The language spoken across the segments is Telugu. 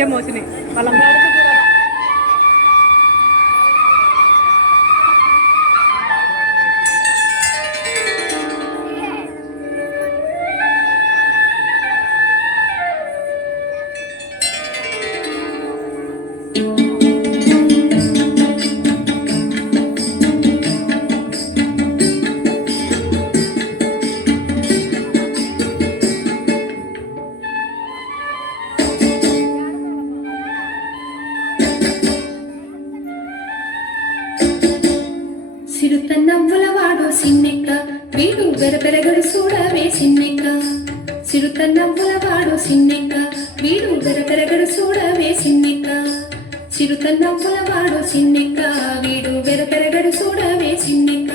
మంచిగా మోసినాయి వాళ్ళ సిరుతన్నవ్వులవాడు సిన్నెక్క వీడు వెరపెరగడు చూడవే సిన్నెక్క సిరుతన్నవ్వులవాడు సిన్నెక్క వీడు వెరపెరగడు చూడవే సిన్నెక్క సిరుతన్నవ్వులవాడు సిన్నెక్క వీడు వెరపెరగడు చూడవే సిన్నెక్క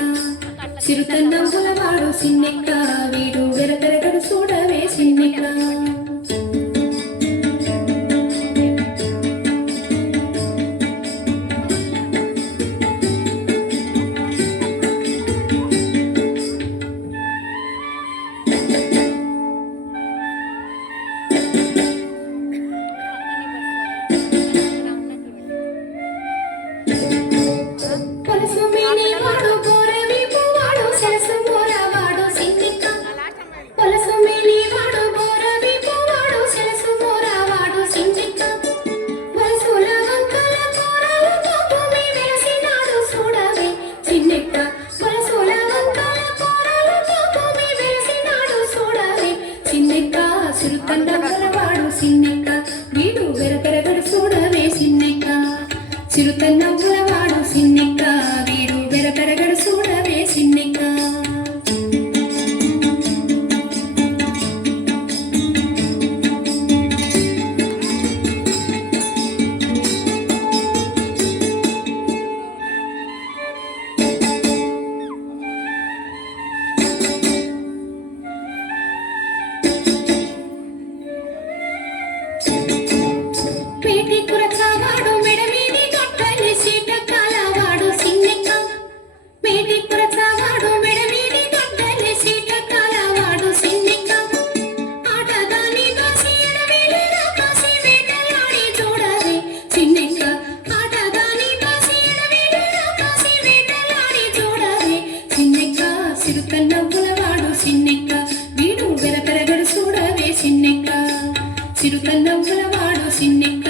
సిరుతన్నవ్వులవాడు సిన్నెక్క వీడు వెరపెరగడు చూడవే సిన్నెక్క సిరుతన్నవ్వులవాడు సిన్నెక్క వీడు వెరపెరగడు చూడవే సిన్నెక్క సిరుతన్నవ్వులవాడు సిన్నెక్క వీడు వెరపెరగడు చూడవే సిన్నెక్క సిరుతన్నవ్వులవాడు సిన్నెక్క వీడు వెరపెరగడు చూడవే సిన్నెక్క సిరుతన్నవ్వులవాడు సిన్నెక్క